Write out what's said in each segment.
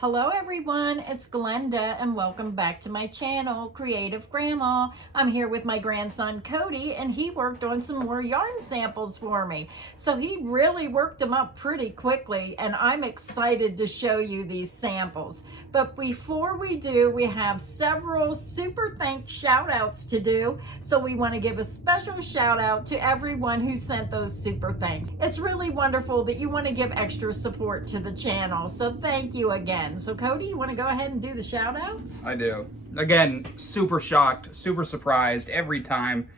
Hello everyone, it's Glenda and welcome back to my channel, Creative Grandma. I'm here with my grandson Cody and he worked on some more yarn samples for me. So he really worked them up pretty quickly and I'm excited to show you these samples. But before we do, we have several super thanks shout outs to do. So we want to give a special shout out to everyone who sent those super thanks. It's really wonderful that you want to give extra support to the channel. So thank you again. So Cody, you want to go ahead and do the shout outs? I do. Again, super shocked, super surprised every time.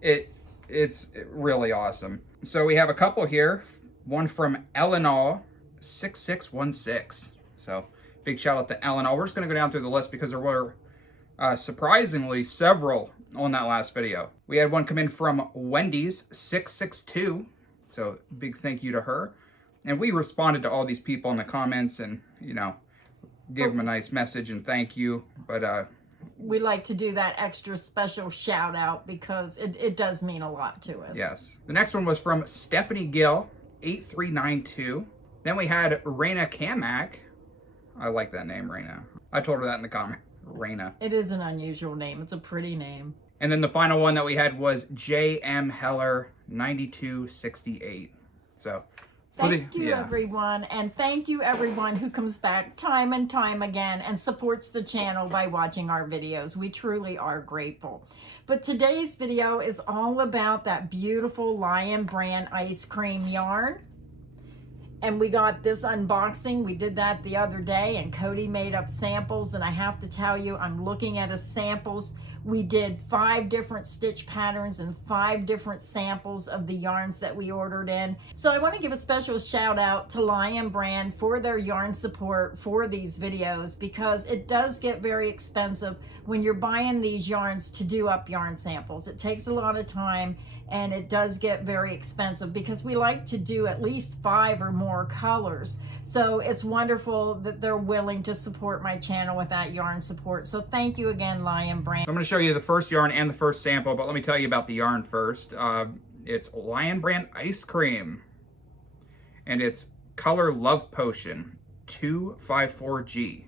It's really awesome. So we have a couple here. One from Eleanor 6616. So big shout out to Eleanor. We're just going to go down through the list because there were surprisingly several on that last video. We had one come in from Wendy's 662. So big thank you to her. And we responded to all these people in the comments and, give them a nice message and thank you. But we like to do that extra special shout out because it does mean a lot to us. Yes. The next one was from Stephanie Gill 8392. Then we had Raina Kamak. I like that name, Raina. I told her that in the comment. Raina. It is an unusual name. It's a pretty name. And then the final one that we had was J.M. Heller 9268. So thank you, everyone, and thank you, everyone who comes back time and time again and supports the channel by watching our videos. We truly are grateful. But today's video is all about that beautiful Lion brand ice cream yarn. And we got this unboxing. We did that the other day, and Cody made up samples, and I have to tell you, I'm looking at his samples. We did 5 different stitch patterns and 5 different samples of the yarns that we ordered in. So I want to give a special shout out to Lion Brand for their yarn support for these videos, because it does get very expensive when you're buying these yarns to do up yarn samples. It takes a lot of time and it does get very expensive because we like to do at least 5 or more colors. So it's wonderful that they're willing to support my channel with that yarn support. So thank you again, Lion Brand. I'm going to show you the first yarn and the first sample, but let me tell you about the yarn first. It's Lion Brand Ice Cream, and it's Color Love Potion 254G.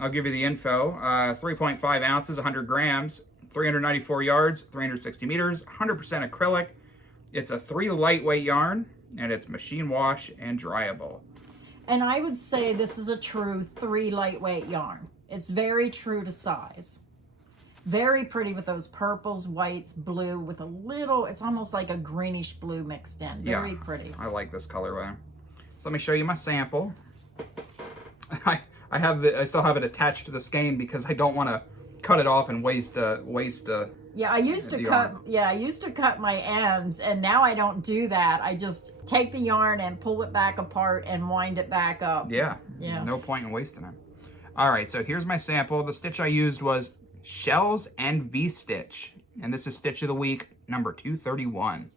I'll give you the info. 3.5 ounces, 100 grams, 394 yards, 360 meters, 100% acrylic. It's a 3 lightweight yarn, and it's machine wash and dryable. And I would say this is a true 3 lightweight yarn. It's very true to size. Very pretty with those purples, whites, blue with a little, it's almost like a greenish blue mixed in. Very pretty. I like this colorway. So let me show you my sample. I still have it attached to the skein because I don't want to cut it off and waste yeah, I used to cut my ends, and now I don't do that. I just take the yarn and pull it back apart and wind it back up. Yeah. No point in wasting it. All right, so here's my sample. The stitch I used was Shells and V-Stitch, and this is Stitch of the Week number 231.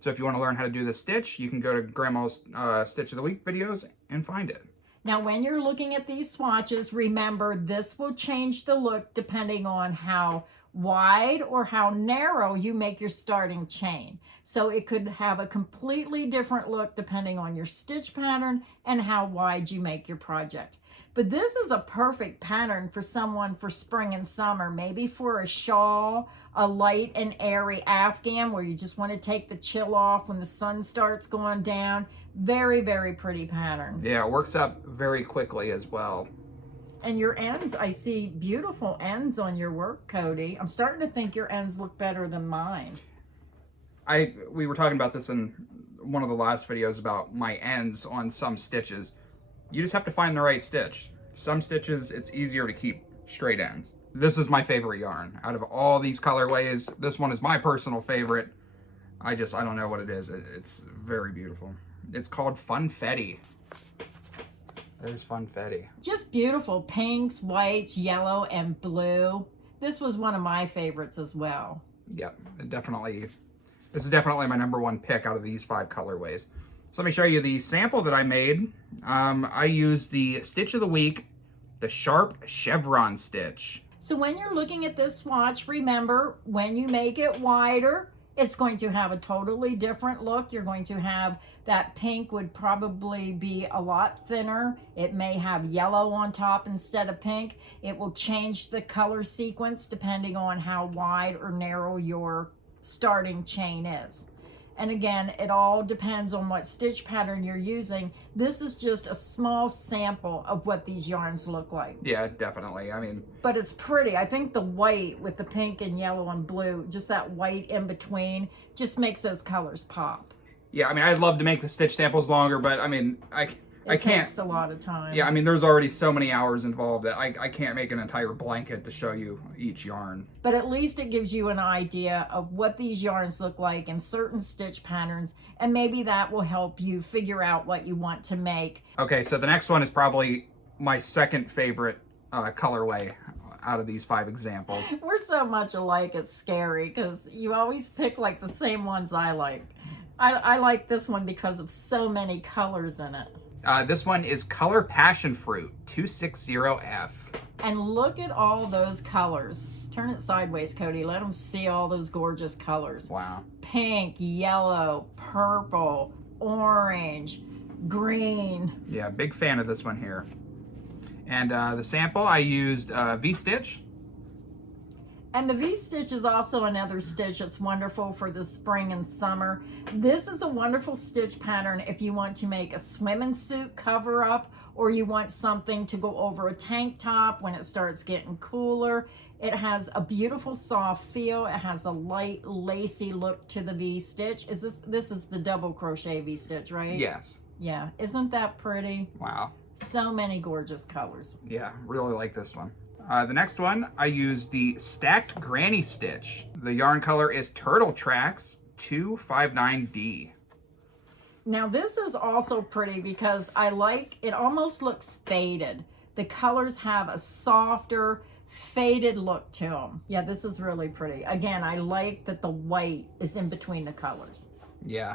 So if you want to learn how to do this stitch, you can go to Grandma's Stitch of the Week videos and find it. Now, when you're looking at these swatches, remember this will change the look depending on how wide or how narrow you make your starting chain. So it could have a completely different look depending on your stitch pattern and how wide you make your project. But this is a perfect pattern for someone for spring and summer, maybe for a shawl, a light and airy afghan where you just want to take the chill off when the sun starts going down. Very, very pretty pattern. Yeah, it works up very quickly as well. And your ends, I see beautiful ends on your work, Cody. I'm starting to think your ends look better than mine. We were talking about this in one of the last videos about my ends on some stitches. You just have to find the right stitch. Some stitches, it's easier to keep straight ends. This is my favorite yarn. Out of all these colorways, this one is my personal favorite. I don't know what it is. It's very beautiful. It's called Funfetti. There's Funfetti. Just beautiful pinks, whites, yellow, and blue. This was one of my favorites as well. Yep, this is definitely my #1 pick out of these 5 colorways. So let me show you the sample that I made. I used the Stitch of the Week, the Sharp Chevron Stitch. So when you're looking at this swatch, remember when you make it wider, it's going to have a totally different look. You're going to have that pink would probably be a lot thinner. It may have yellow on top instead of pink. It will change the color sequence depending on how wide or narrow your starting chain is. And again, it all depends on what stitch pattern you're using. This is just a small sample of what these yarns look like. Yeah, definitely. I mean, but it's pretty. I think the white with the pink and yellow and blue, just that white in between, just makes those colors pop. Yeah, I mean, I'd love to make the stitch samples longer, but I mean, I can't. It takes a lot of time. Yeah, I mean, there's already so many hours involved that I can't make an entire blanket to show you each yarn. But at least it gives you an idea of what these yarns look like in certain stitch patterns, and maybe that will help you figure out what you want to make. Okay, so the next one is probably my second favorite colorway out of these 5 examples. We're so much alike, it's scary, because you always pick like the same ones I like. I like this one because of so many colors in it. This one is Color Passion Fruit 260F. And look at all those colors. Turn it sideways, Cody. Let them see all those gorgeous colors. Wow. Pink, yellow, purple, orange, green. Yeah, big fan of this one here. And the sample, I used V-stitch. And the V-stitch is also another stitch that's wonderful for the spring and summer. This is a wonderful stitch pattern if you want to make a swimming suit cover up, or you want something to go over a tank top when it starts getting cooler. It has a beautiful soft feel. It has a light lacy look to the V-stitch. This is the double crochet V-stitch, right? Yes. Yeah, isn't that pretty? Wow. So many gorgeous colors. Yeah, really like this one. The next one, I used the Stacked Granny Stitch. The yarn color is Turtle Tracks 259D. Now this is also pretty because I like, it almost looks faded. The colors have a softer, faded look to them. Yeah, this is really pretty. Again, I like that the white is in between the colors. Yeah.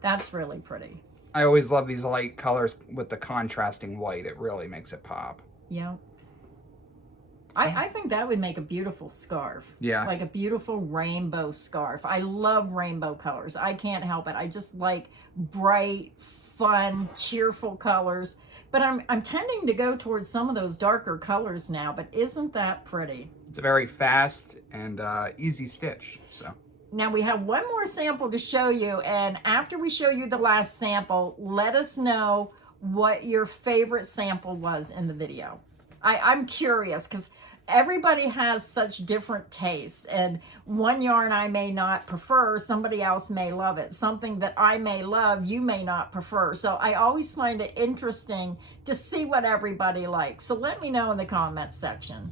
That's really pretty. I always love these light colors with the contrasting white. It really makes it pop. Yeah. I think that would make a beautiful scarf. Yeah. Like a beautiful rainbow scarf. I love rainbow colors. I can't help it. I just like bright, fun, cheerful colors. But I'm tending to go towards some of those darker colors now, but isn't that pretty? It's a very fast and easy stitch. So now we have one more sample to show you, and after we show you the last sample, let us know what your favorite sample was in the video. I'm curious because everybody has such different tastes, and one yarn I may not prefer, somebody else may love it. Something that I may love, you may not prefer. So I always find it interesting to see what everybody likes. So let me know in the comments section.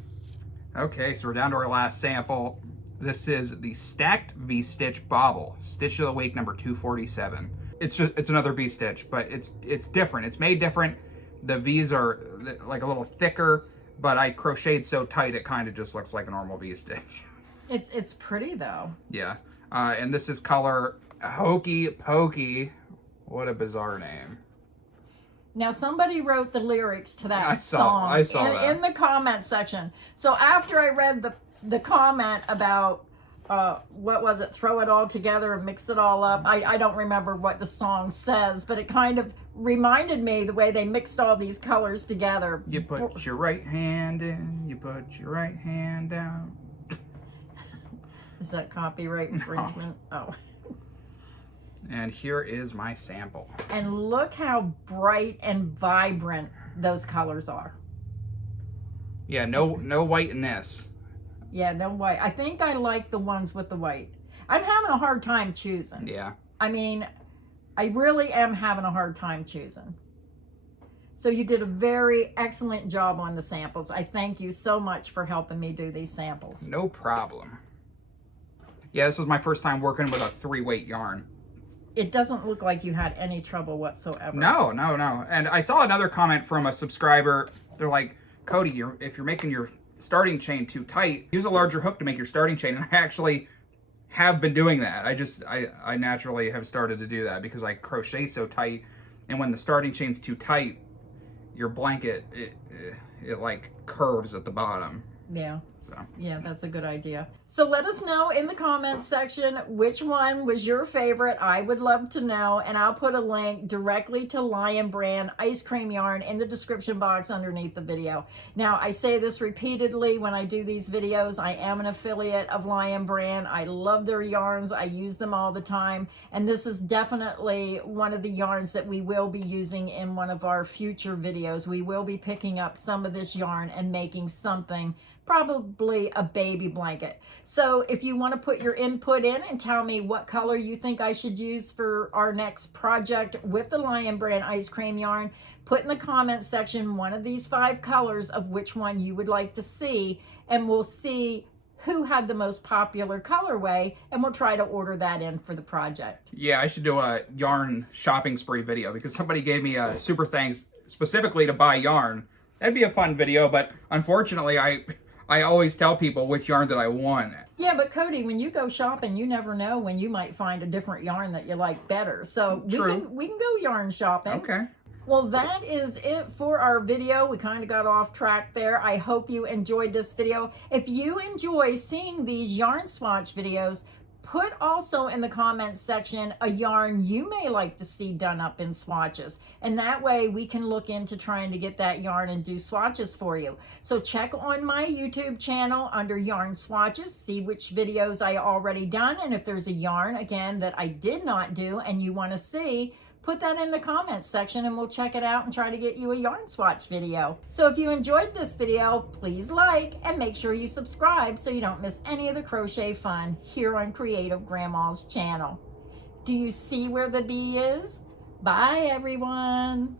Okay, so we're down to our last sample. This is the Stacked V-Stitch Bobble, Stitch of the Week number 247. It's another V-stitch, but it's different. It's made different. The V's are like a little thicker, but I crocheted so tight it kind of just looks like a normal V-stitch. It's pretty though. Yeah. And this is color Hokey Pokey. What a bizarre name. Now somebody wrote the lyrics to that song I saw that in the comment section. So after I read the comment about what was it, throw it all together and mix it all up, I don't remember what the song says, but it kind of reminded me the way they mixed all these colors together. You put your right hand in, you put your right hand down. Is that copyright infringement? Oh. And here is my sample. And look how bright and vibrant those colors are. Yeah, no white in this. Yeah, no white. I think I like the ones with the white. I'm having a hard time choosing. Yeah. I mean, I really am having a hard time choosing. So you did a very excellent job on the samples. I thank you so much for helping me do these samples. No problem. Yeah, this was my first time working with a 3-weight yarn. It doesn't look like you had any trouble whatsoever. No. And I saw another comment from a subscriber. They're like, Cody, if you're making your starting chain too tight, use a larger hook to make your starting chain. And I actually have been doing that. I naturally have started to do that because I crochet so tight, and when the starting chain's too tight, your blanket it like curves at the bottom. Yeah. So Yeah, that's a good idea. So let us know in the comments section which one was your favorite. I would love to know, and I'll put a link directly to Lion Brand ice cream yarn in the description box underneath the video. Now, I say this repeatedly when I do these videos. I am an affiliate of Lion Brand. I love their yarns. I use them all the time, and this is definitely one of the yarns that we will be using in one of our future videos. We will be picking up some of this yarn and making something, probably a baby blanket. So if you want to put your input in and tell me what color you think I should use for our next project with the Lion Brand ice cream yarn, put in the comments section one of these 5 colors of which one you would like to see, and we'll see who had the most popular colorway, and we'll try to order that in for the project. yeah, I should do a yarn shopping spree video because somebody gave me a super thanks specifically to buy yarn. That'd be a fun video, but unfortunately I always tell people which yarn that I want. Yeah, but Cody, when you go shopping, you never know when you might find a different yarn that you like better. So we can go yarn shopping. Okay. Well, that is it for our video. We kind of got off track there. I hope you enjoyed this video. If you enjoy seeing these yarn swatch videos, put also in the comments section a yarn you may like to see done up in swatches. And that way we can look into trying to get that yarn and do swatches for you. So check on my YouTube channel under yarn swatches, see which videos I already done. And if there's a yarn, again, that I did not do and you want to see, put that in the comments section and we'll check it out and try to get you a yarn swatch video. So if you enjoyed this video, please like and make sure you subscribe so you don't miss any of the crochet fun here on Creative Grandma's channel. Do you see where the bee is? Bye, everyone.